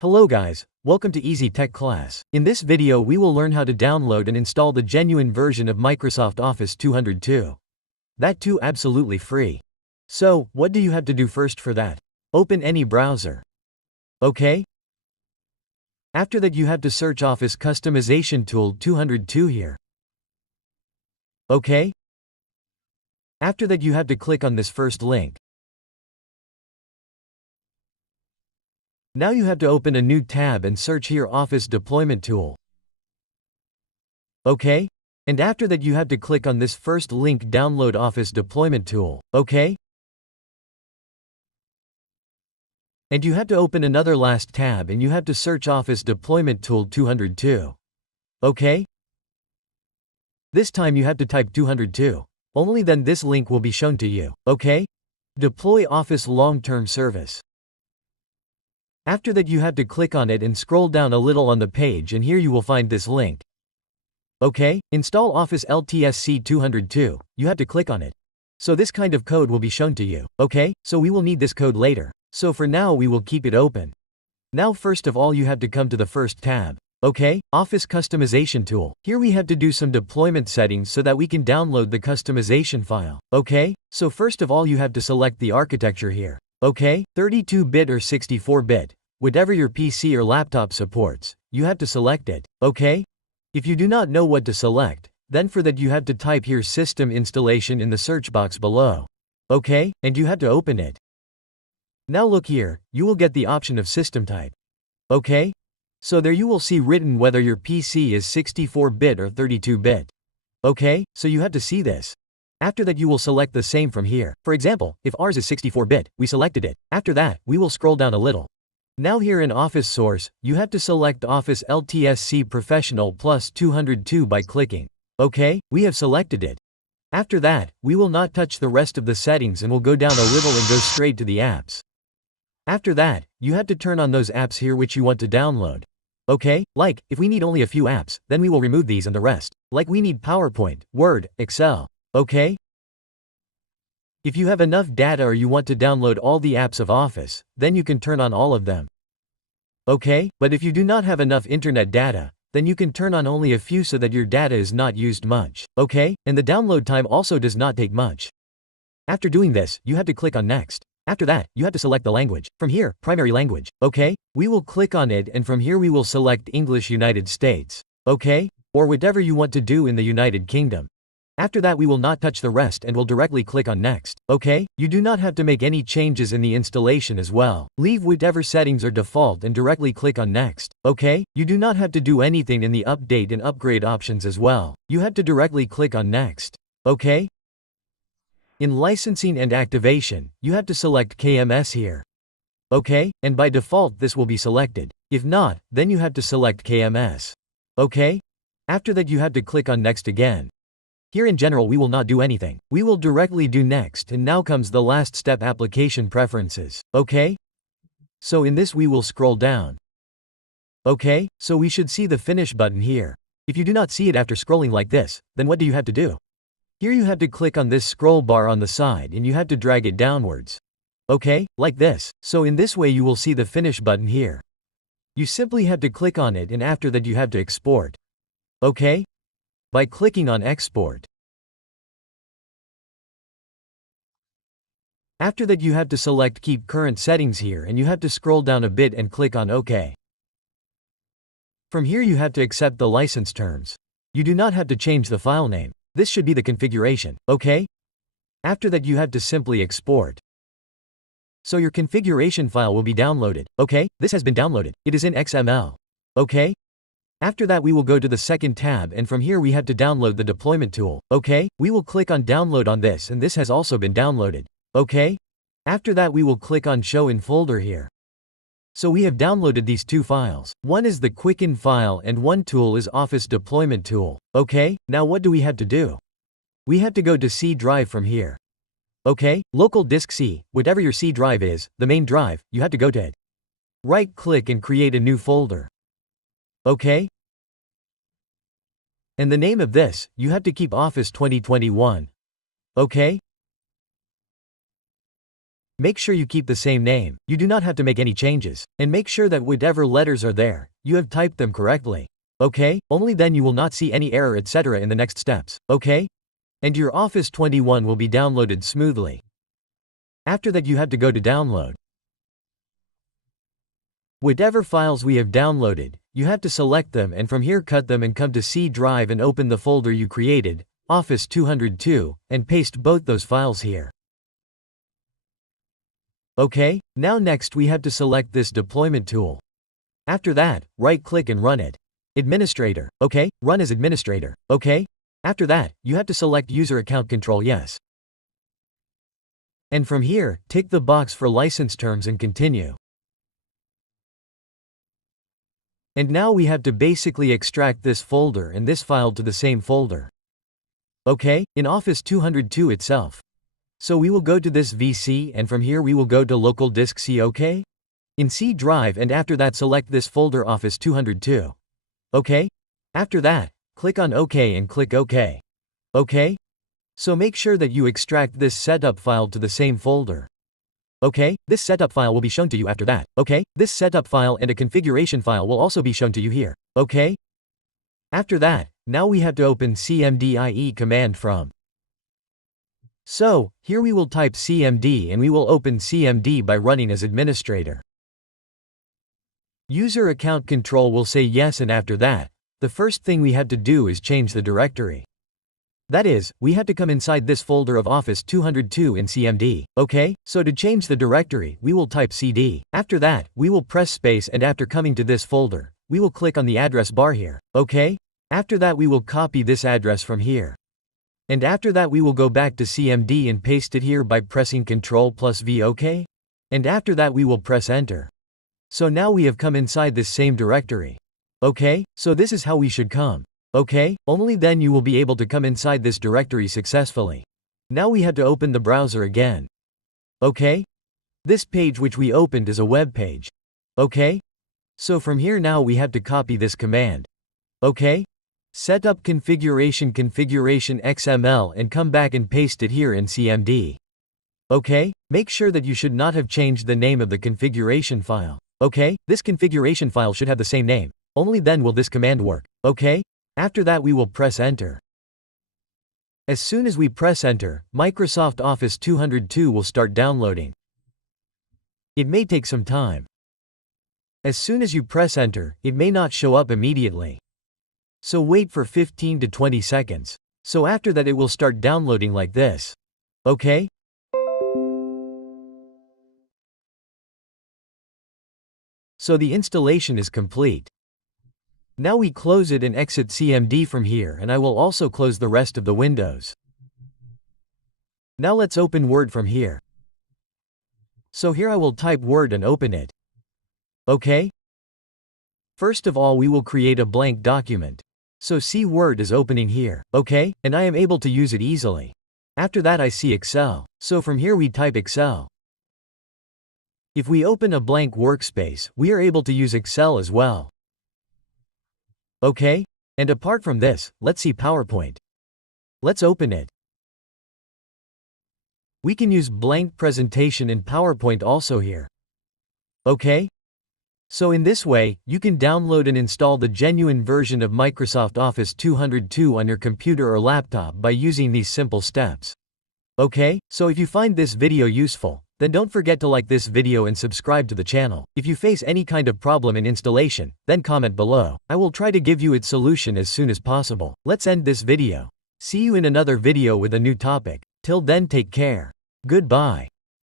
Hello guys, welcome to EasyTech class. In this video we will learn how to download and install the genuine version of Microsoft Office 202. That too absolutely free. So, what do you have to do first for that? Open any browser. Okay? After that you have to search Office Customization Tool 202 here. Okay? After that you have to click on this first link. Now you have to open a new tab and search here Office Deployment Tool. Okay? And after that you have to click on this first link Download Office Deployment Tool. Okay? And you have to open another last tab and you have to search Office Deployment Tool 202. Okay? This time you have to type 202. Only then this link will be shown to you. Okay? Deploy Office Long-Term Service. After that you have to click on it and scroll down a little on the page and here you will find this link. Okay, install Office LTSC 202, you have to click on it. So this kind of code will be shown to you. Okay, so we will need this code later. So for now we will keep it open. Now first of all you have to come to the first tab. Okay, Office Customization Tool. Here we have to do some deployment settings so that we can download the customization file. Okay, so first of all you have to select the architecture here. Okay, 32-bit or 64-bit. Whatever your PC or laptop supports, you have to select it, okay? If you do not know what to select, then for that you have to type here System Installation in the search box below. Okay, and you have to open it. Now look here, you will get the option of system type. Okay? So there you will see written whether your PC is 64-bit or 32-bit. Okay, so you have to see this. After that you will select the same from here. For example, if ours is 64-bit, we selected it. After that, we will scroll down a little. Now here in Office Source, you have to select Office LTSC Professional Plus 202 by clicking. Okay, we have selected it. After that, we will not touch the rest of the settings and will go down a little and go straight to the apps. After that, you have to turn on those apps here which you want to download. Okay, like, if we need only a few apps, then we will remove these and the rest. Like we need PowerPoint, Word, Excel. Okay? If you have enough data or you want to download all the apps of Office, then you can turn on all of them. Okay, but if you do not have enough internet data, then you can turn on only a few so that your data is not used much. Okay, and the download time also does not take much. After doing this, you have to click on Next. After that, you have to select the language. From here, primary language. Okay, we will click on it and from here we will select English United States. Okay, or whatever you want to do in the United Kingdom. After that we will not touch the rest and will directly click on Next. Okay, you do not have to make any changes in the installation as well. Leave whatever settings are default and directly click on Next. Okay, you do not have to do anything in the update and upgrade options as well. You have to directly click on Next. Okay? In licensing and activation, you have to select KMS here. Okay, and by default this will be selected. If not, then you have to select KMS. Okay? After that you have to click on Next again. Here in general we will not do anything. We will directly do Next and now comes the last step application preferences. Okay? So in this we will scroll down. Okay, so we should see the finish button here. If you do not see it after scrolling like this, then what do you have to do? Here you have to click on this scroll bar on the side and you have to drag it downwards. Okay, like this. So in this way you will see the finish button here. You simply have to click on it and after that you have to export. Okay? By clicking on Export. After that you have to select Keep Current Settings here and you have to scroll down a bit and click on OK. From here you have to accept the license terms. You do not have to change the file name. This should be the configuration, okay? After that you have to simply export. So your configuration file will be downloaded, okay? This has been downloaded. It is in XML. Okay? After that we will go to the second tab and from here we have to download the deployment tool. Okay, we will click on download on this and this has also been downloaded. Okay? After that we will click on show in folder here. So we have downloaded these two files. One is the Quicken file and one tool is Office Deployment Tool. Okay, now what do we have to do? We have to go to C drive from here. Okay, local disk C, whatever your C drive is, the main drive, you have to go to it. Right click and create a new folder. Okay? And the name of this, you have to keep Office 2021. Okay? Make sure you keep the same name, you do not have to make any changes, and make sure that whatever letters are there, you have typed them correctly. Okay? Only then you will not see any error etc. in the next steps. Okay? And your Office 21 will be downloaded smoothly. After that you have to go to download. Whatever files we have downloaded, you have to select them and from here cut them and come to C drive and open the folder you created, Office 202, and paste both those files here. Okay, now next we have to select this deployment tool. After that, right-click and run it. Administrator, okay, run as administrator, okay? After that, you have to select User Account Control Yes. And from here, tick the box for license terms and continue. And now we have to basically extract this folder and this file to the same folder. Okay, in Office 202 itself. So we will go to this VC and from here we will go to local disk C, okay? In C drive and after that select this folder Office 202. Okay? After that, click on OK and click OK. Okay? So make sure that you extract this setup file to the same folder. Okay, this setup file will be shown to you after that. Okay, this setup file and a configuration file will also be shown to you here. Okay? After that, now we have to open cmd.ie command from. So, here we will type cmd and we will open cmd by running as administrator. User account control will say yes and after that, the first thing we have to do is change the directory. That is, we have to come inside this folder of Office 202 in cmd, okay? So to change the directory, we will type cd. After that, we will press space and after coming to this folder, we will click on the address bar here, okay? After that we will copy this address from here. And after that we will go back to cmd and paste it here by pressing Ctrl+V, okay? And after that we will press enter. So now we have come inside this same directory. Okay, so this is how we should come. Okay, only then you will be able to come inside this directory successfully. Now we have to open the browser again. Okay? This page which we opened is a web page. Okay? So from here now we have to copy this command. Okay? Setup configuration XML and come back and paste it here in cmd. Okay? Make sure that you should not have changed the name of the configuration file. Okay? This configuration file should have the same name. Only then will this command work. Okay? After that we will press enter. As soon as we press enter, Microsoft Office 202 will start downloading. It may take some time. As soon as you press enter, it may not show up immediately. So wait for 15 to 20 seconds. So after that it will start downloading like this. Okay? So the installation is complete. Now we close it and exit cmd from here and I will also close the rest of the windows. Now let's open Word from here. So here I will type Word and open it. Okay? First of all we will create a blank document. So see Word is opening here, okay? And I am able to use it easily. After that I see Excel. So from here we type Excel. If we open a blank workspace, we are able to use Excel as well. Okay? And apart from this, let's see PowerPoint. Let's open it. We can use blank presentation in PowerPoint also here. Okay? So in this way, you can download and install the genuine version of Microsoft Office 202 on your computer or laptop by using these simple steps. Okay? So if you find this video useful, then don't forget to like this video and subscribe to the channel. If you face any kind of problem in installation, then comment below. I will try to give you its solution as soon as possible. Let's end this video. See you in another video with a new topic. Till then take care. Goodbye.